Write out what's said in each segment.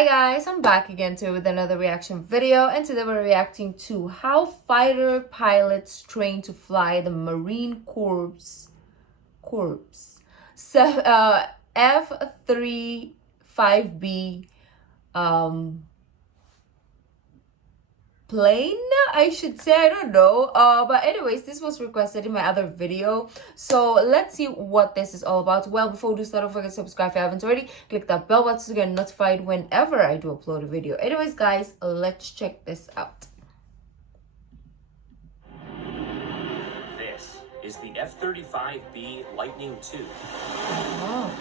Hi guys, I'm back again too with another reaction video, and today we're reacting to how fighter pilots train to fly the Marine Corps F-35B plane, I should say. I don't know, but anyways, this was requested in my other video, so let's see what this is all about. Well, before we do start, don't forget to subscribe if you haven't already. Click that bell button to get notified whenever I do upload a video. Anyways guys, let's check this out. This is the F-35B Lightning II. Oh.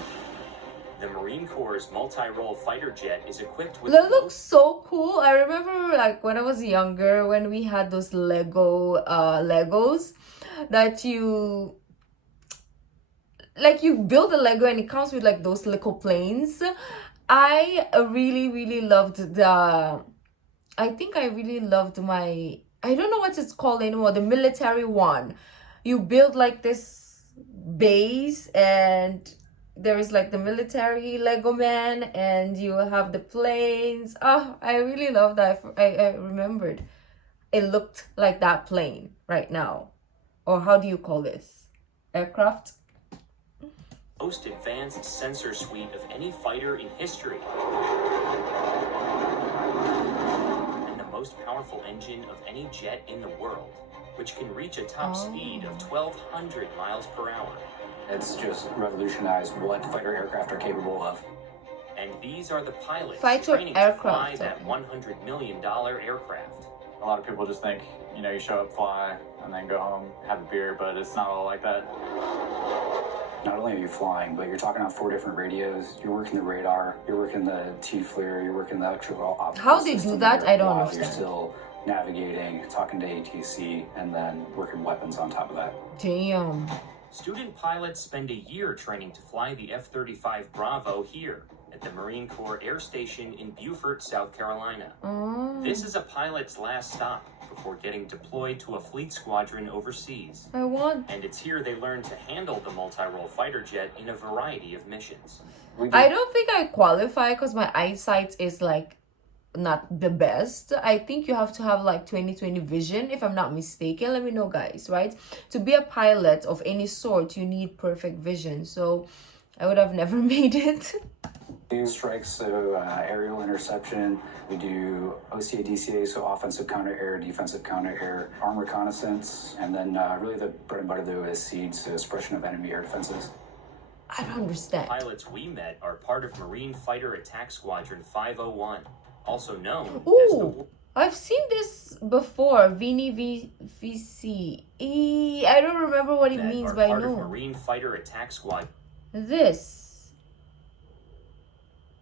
The Marine Corps' multi-role fighter jet is equipped with... That looks so cool. I remember like when I was younger, when we had those Legos that you build a Lego and it comes with like those little planes. I really loved the... I think I really loved my... I don't know what it's called anymore. The military one. You build like this base and... there is like the military Lego man and you have the planes. Oh, I really love that. I remembered it looked like that plane right now. Or how do you call this? Aircraft? Most advanced sensor suite of any fighter in history. And the most powerful engine of any jet in the world, which can reach a top speed of 1,200 miles per hour. It's just revolutionized what fighter aircraft are capable of. And these are the pilots Fighter training aircraft. to fly that $100 million aircraft. A lot of people just think, you know, you show up, fly, and then go home, have a beer, but it's not all like that. Not only are you flying, but you're talking on 4 different radios. You're working the radar, you're working the T-FLIR, you're working the electrical optical How they do system that, I don't while understand. You're still navigating, talking to ATC, and then working weapons on top of that. Damn. Student pilots spend a year training to fly the F-35 Bravo here at the Marine Corps Air Station in Beaufort, South Carolina. This is a pilot's last stop before getting deployed to a fleet squadron overseas. And it's here they learn to handle the multi-role fighter jet in a variety of missions. I don't think I qualify because my eyesight is like not the best. I think you have to have like 20/20 vision, if I'm not mistaken. Let me know guys, right? To be a pilot of any sort, you need perfect vision, so I would have never made it. We do strikes, so aerial interception. We do OCA, DCA, so offensive counter-air, defensive counter-air, armed reconnaissance, and then really the bread and butter though is SEAD, so suppression of enemy air defenses. I don't understand. Pilots we met are part of Marine Fighter Attack Squadron 501. Also known as the... I've seen this before. VC. I don't remember what it means, but I know. Marine Fighter Attack Squad. This.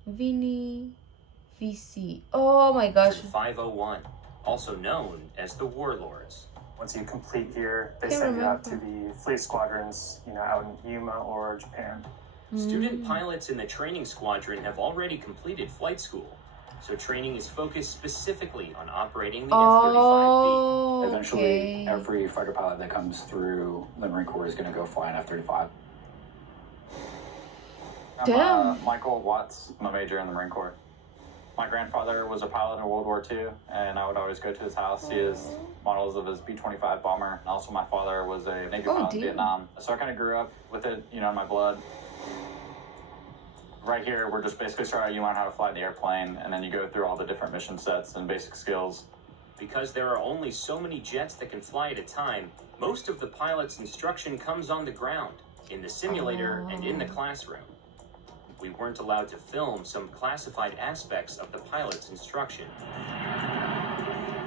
VC. Oh my gosh. 501. Also known as the Warlords. Once you complete here, they send you out to the fleet squadrons, you know, out in Yuma or Japan. Student pilots in the training squadron have already completed flight school. So training is focused specifically on operating the F-35B. Eventually, every fighter pilot that comes through the Marine Corps is going to go fly an F-35. I'm Michael Watts. I'm a major in the Marine Corps. My grandfather was a pilot in World War II, and I would always go to his house, see his models of his B-25 bomber. And also my father was a Navy pilot in Vietnam. So I kind of grew up with it, you know, in my blood. Right here, we're just basically starting you learn how to fly the airplane, and then you go through all the different mission sets and basic skills. Because there are only so many jets that can fly at a time, most of the pilot's instruction comes on the ground, in the simulator and in the classroom. We weren't allowed to film some classified aspects of the pilot's instruction.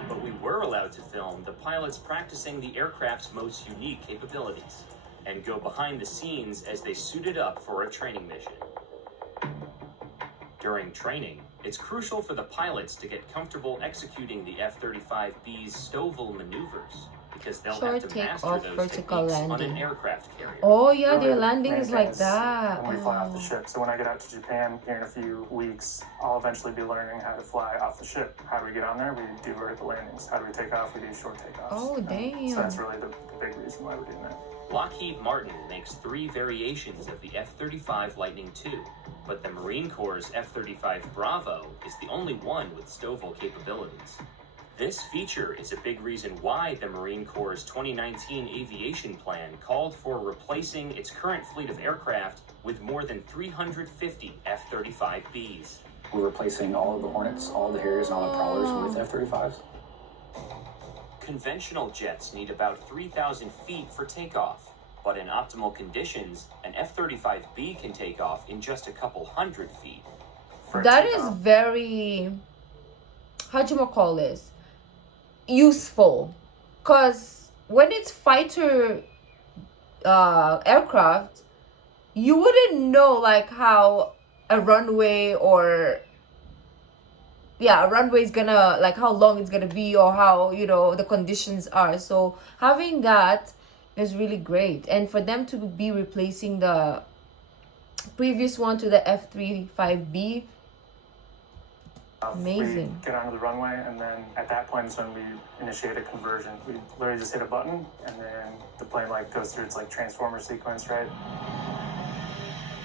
But we were allowed to film the pilots practicing the aircraft's most unique capabilities, and go behind the scenes as they suited up for a training mission. During training, it's crucial for the pilots to get comfortable executing the F-35B's STOVL maneuvers, because they'll have to master those techniques on an aircraft carrier. Oh yeah, their landing is like that. When we fly off the ship. So when I get out to Japan here in a few weeks, I'll eventually be learning how to fly off the ship. How do we get on there? We do vertical landings. How do we take off? We do short takeoffs. Oh, damn. So that's really the big reason why we're doing that. Lockheed Martin makes 3 variations of the F-35 Lightning II, but the Marine Corps' F-35 Bravo is the only one with STOVL capabilities. This feature is a big reason why the Marine Corps' 2019 aviation plan called for replacing its current fleet of aircraft with more than 350 F-35Bs. We're replacing all of the Hornets, all the Harriers, and all the Prowlers with F-35s. Conventional jets need about 3,000 feet for takeoff, but in optimal conditions, an F-35B can take off in just a couple hundred feet. That is very, how do you call this? Useful. Because when it's fighter aircraft, you wouldn't know like how a runway or a runway is gonna, like how long it's gonna be or how, you know, the conditions are. So having that is really great. And for them to be replacing the previous one to the F-35B, amazing. We get onto the runway, and then at that point is when we initiate a conversion. We literally just hit a button, and then the plane like goes through its like transformer sequence, right?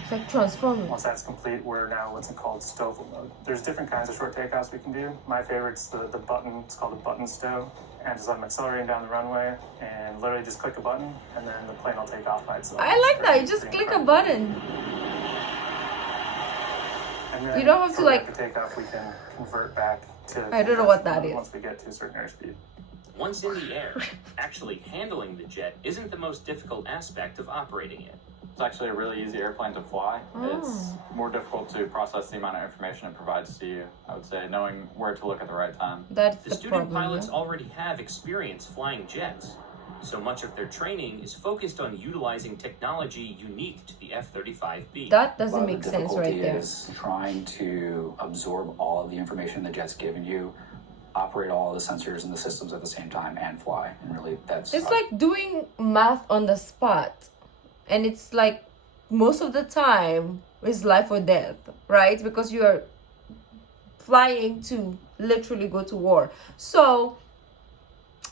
It's like Transformers. Once that's complete, we're now what's called STOVL mode. There's different kinds of short takeoffs we can do. My favorite's the button. It's called a button stow. And just I'm accelerating down the runway and literally just click a button, and then the plane will take off by itself. I like that. You just click a button. And then You don't have to, like- after takeoff, we can convert back to. I don't know what that mode is. Once we get to a certain airspeed. Once in the air, actually handling the jet isn't the most difficult aspect of operating it. It's actually a really easy airplane to fly. It's more difficult to process the amount of information it provides to you, I would say, knowing where to look at the right time. That's The the student problem. pilots Yeah? already have experience flying jets, so much of their training is focused on utilizing technology unique to the F-35B. That A lot doesn't of make the sense right difficulty there. is trying to absorb all of the information the jet's given you, operate all the sensors and the systems at the same time, and fly. And really, that's It's like doing math on the spot. And it's like most of the time is life or death, right? Because you're flying to literally go to war. So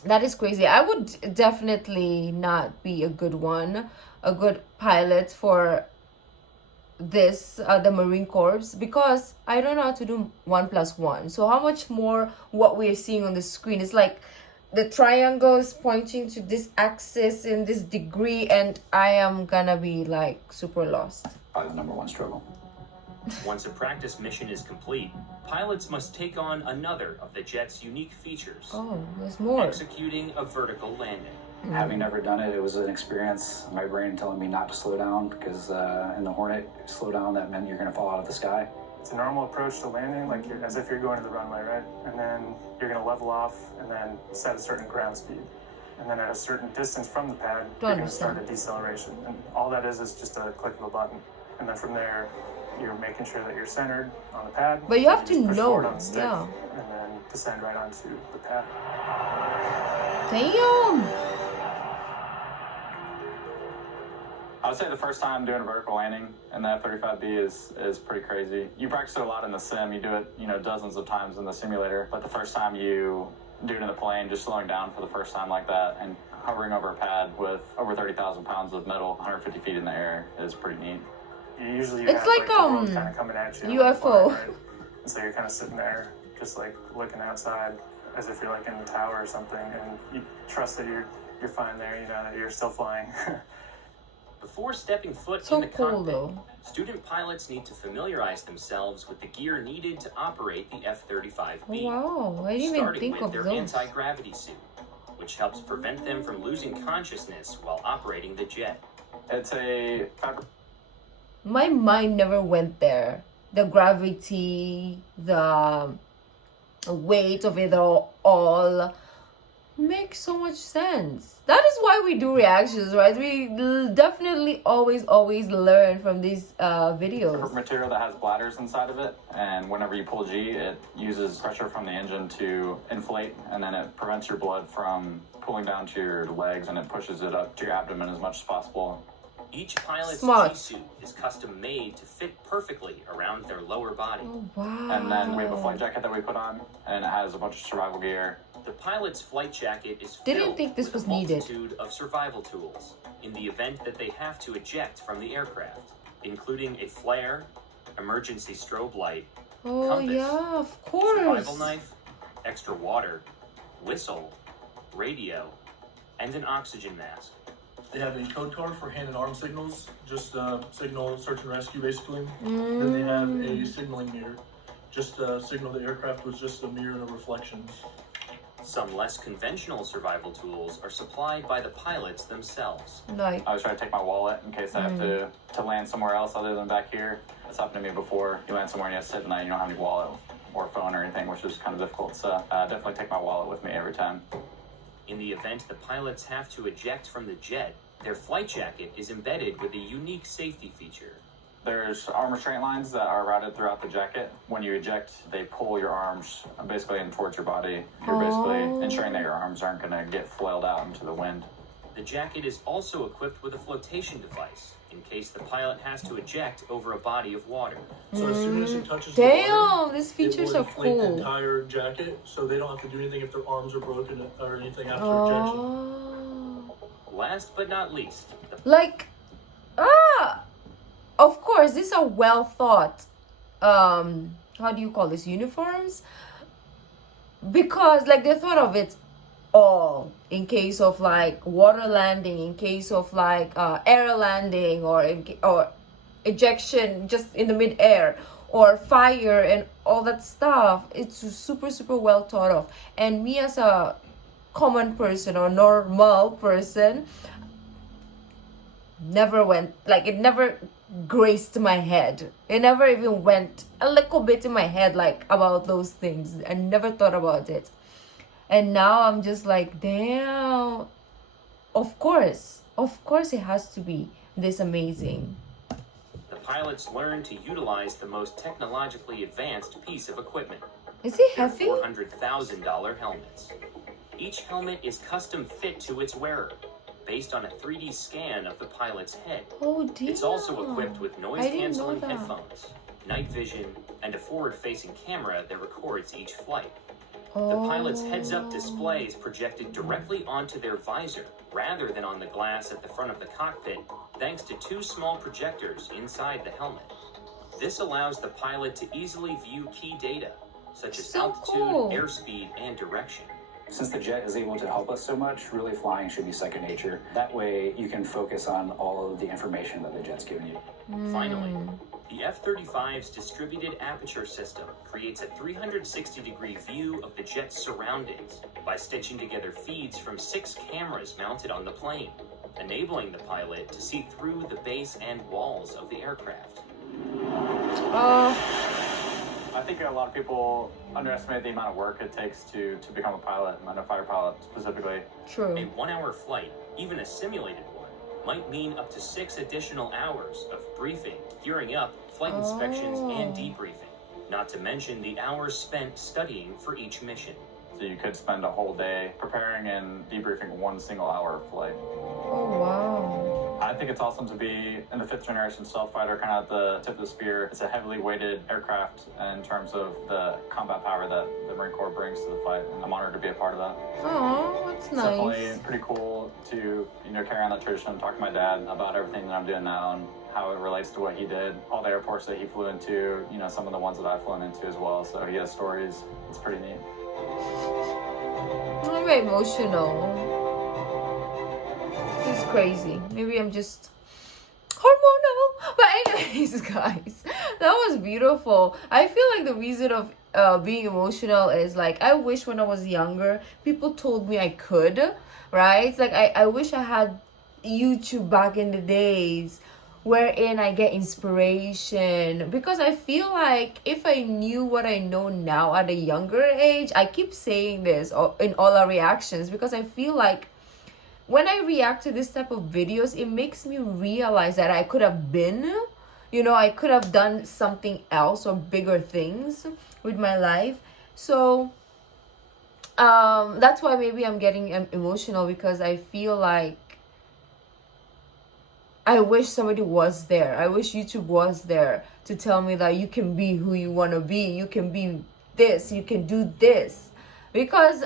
that is crazy. I would definitely not be a good pilot for this the Marine Corps, because I don't know how to do 1 + 1. So how much more what we're seeing on the screen is like the triangle is pointing to this axis in this degree, and I am gonna be like super lost. probably the #1 struggle. Once a practice mission is complete, pilots must take on another of the jet's unique features, Oh, there's more. executing a vertical landing. Having never done it, it was an experience. My brain telling me not to slow down because in the Hornet, slow down, that meant you're going to fall out of the sky. It's a normal approach to landing, like as if you're going to the runway, right? And then you're going to level off and then set a certain ground speed. And then at a certain distance from the pad, you're going to start a deceleration. And all that is just a click of a button. And then from there, you're making sure that you're centered on the pad. But you have and to just push know, forward on the stick, yeah. And then descend right onto the pad. Damn. I would say the first time doing a vertical landing in the F-35B is pretty crazy. You practice it a lot in the sim. You do it, dozens of times in the simulator. But the first time you do it in the plane, just slowing down for the first time like that and hovering over a pad with over 30,000 pounds of metal 150 feet in the air is pretty neat. Usually you It's have like, the world kind of coming at you. UFO. Right? And so you're kind of sitting there, just like looking outside, as if you're like in the tower or something, and you trust that you're fine there. You know that you're still flying. Before stepping foot So in the cool, cockpit, though. student pilots need to familiarize themselves with the gear needed to operate the F-35B. Wow, I didn't even starting think with of their those. anti-gravity suit, which helps prevent them from losing consciousness while operating the jet. It's a My mind never went there. The gravity, the weight of it all makes so much sense. That is why we do reactions, right? We definitely always learn from these videos. material that has bladders inside of it, and whenever you pull G, it uses pressure from the engine to inflate, and then it prevents your blood from pulling down to your legs, and it pushes it up to your abdomen as much as possible. Each pilot's Smart. G-suit is custom made to fit perfectly around their lower body. Oh, wow. And then we have a flight jacket that we put on, and it has a bunch of survival gear, The pilot's flight jacket is Didn't filled think this with was a needed. multitude of survival tools in the event that they have to eject from the aircraft, including a flare, emergency strobe light, Oh compass, yeah, of course. survival knife, extra water, whistle, radio, and an oxygen mask. They have a code card for hand and arm signals, just signal search and rescue basically. Then they have a signaling mirror, just signal the aircraft with just a mirror and reflections. Some less conventional survival tools are supplied by the pilots themselves. Like, I always try to take my wallet in case I have to land somewhere else other than back here. It's happened to me before. You land somewhere and you have to sit at night, you don't have any wallet or phone or anything, which is kind of difficult. So definitely take my wallet with me every time. In the event the pilots have to eject from the jet, their flight jacket is embedded with a unique safety feature. There's arm restraint lines that are routed throughout the jacket. When you eject, they pull your arms basically in towards your body. You're basically ensuring that your arms aren't going to get flailed out into the wind. The jacket is also equipped with a flotation device in case the pilot has to eject over a body of water. So as soon as it touches the water, damn, these features it will are inflate the cool. entire jacket, so they don't have to do anything if their arms are broken or anything after ejection. Oh. Last but not least, the Like, of course, these are well thought, how do you call this, uniforms? Because, like, they thought of it all in case of, like, water landing, in case of, like, air landing, or ejection just in the mid-air, or fire and all that stuff. It's super, super well thought of. And me as a common person or normal person, never went, like, it never graced my head. It never even went a little bit in my head, like, about those things. I never thought about it. And now I'm just like, damn, of course it has to be this amazing. The pilots learn to utilize the most technologically advanced piece of equipment. Is it Their heavy? $400,000 helmets. Each helmet is custom fit to its wearer, based on a 3D scan of the pilot's head. Oh dear. It's also equipped with I didn't know noise-canceling that. headphones, night vision, and a forward-facing camera that records each flight. The Oh. pilot's heads-up display is projected directly onto their visor, rather than on the glass at the front of the cockpit, thanks to two small projectors inside the helmet. This allows the pilot to easily view key data, such as So altitude, cool. airspeed, and direction. Since the jet is able to help us so much, really flying should be second nature. That way you can focus on all of the information that the jet's giving you. Finally, the F-35's distributed aperture system creates a 360-degree view of the jet's surroundings by stitching together feeds from 6 cameras mounted on the plane, enabling the pilot to see through the base and walls of the aircraft. I think a lot of people underestimate the amount of work it takes to become a pilot, and a fighter pilot specifically. True. A 1-hour flight, even a simulated one, might mean up to 6 additional hours of briefing, gearing up, flight inspections, and debriefing. Not to mention the hours spent studying for each mission. So you could spend a whole day preparing and debriefing one single hour of flight. Oh wow. I think it's awesome to be in the 5th generation stealth fighter, kind of at the tip of the spear. It's a heavily weighted aircraft in terms of the combat power that the Marine Corps brings to the fight, and I'm honored to be a part of that. Oh, that's It's nice. definitely pretty cool to carry on that tradition, talk to my dad about everything that I'm doing now and how it relates to what he did, all the airports that he flew into, some of the ones that I've flown into as well. So he has stories. It's pretty neat. I'm very emotional. This is crazy. Maybe I'm just hormonal. But anyways, guys, that was beautiful. I feel like the reason of being emotional is like, I wish when I was younger, people told me I could, right? It's like I wish I had YouTube back in the days wherein I get inspiration, because I feel like if I knew what I know now at a younger age, I keep saying this in all our reactions, because I feel like when I react to this type of videos, it makes me realize that I could have been, I could have done something else or bigger things with my life. So that's why maybe I'm getting emotional, because I feel like I wish somebody was there. I wish YouTube was there to tell me that you can be who you want to be. You can be this. You can do this. because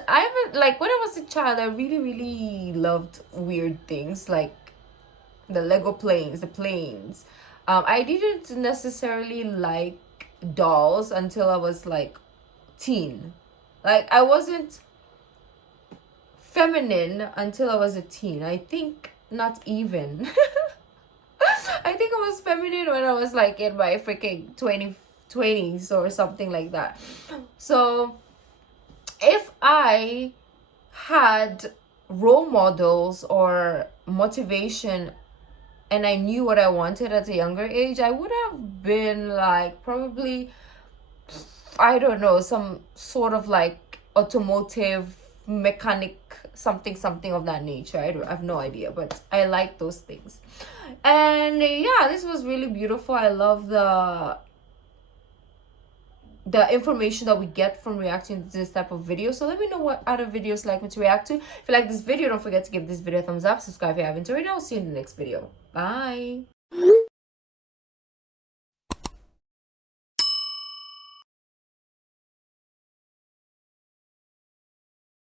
like when I was a child, I really loved weird things like the Lego planes, the planes. I didn't necessarily like dolls until I was like teen. Like I wasn't feminine until I was a teen. I think not even. I think I was feminine when I was like in my freaking 20s or something like that. So if I had role models or motivation and I knew what I wanted at a younger age, I would have been like probably, I don't know, some sort of like automotive mechanic, something of that nature. I have no idea, but I like those things. And yeah, this was really beautiful. I love the information that we get from reacting to this type of video. So let me know what other videos like me to react to. If you like this video, don't forget to give this video a thumbs up, subscribe if you haven't already. I'll see you in the next video. Bye.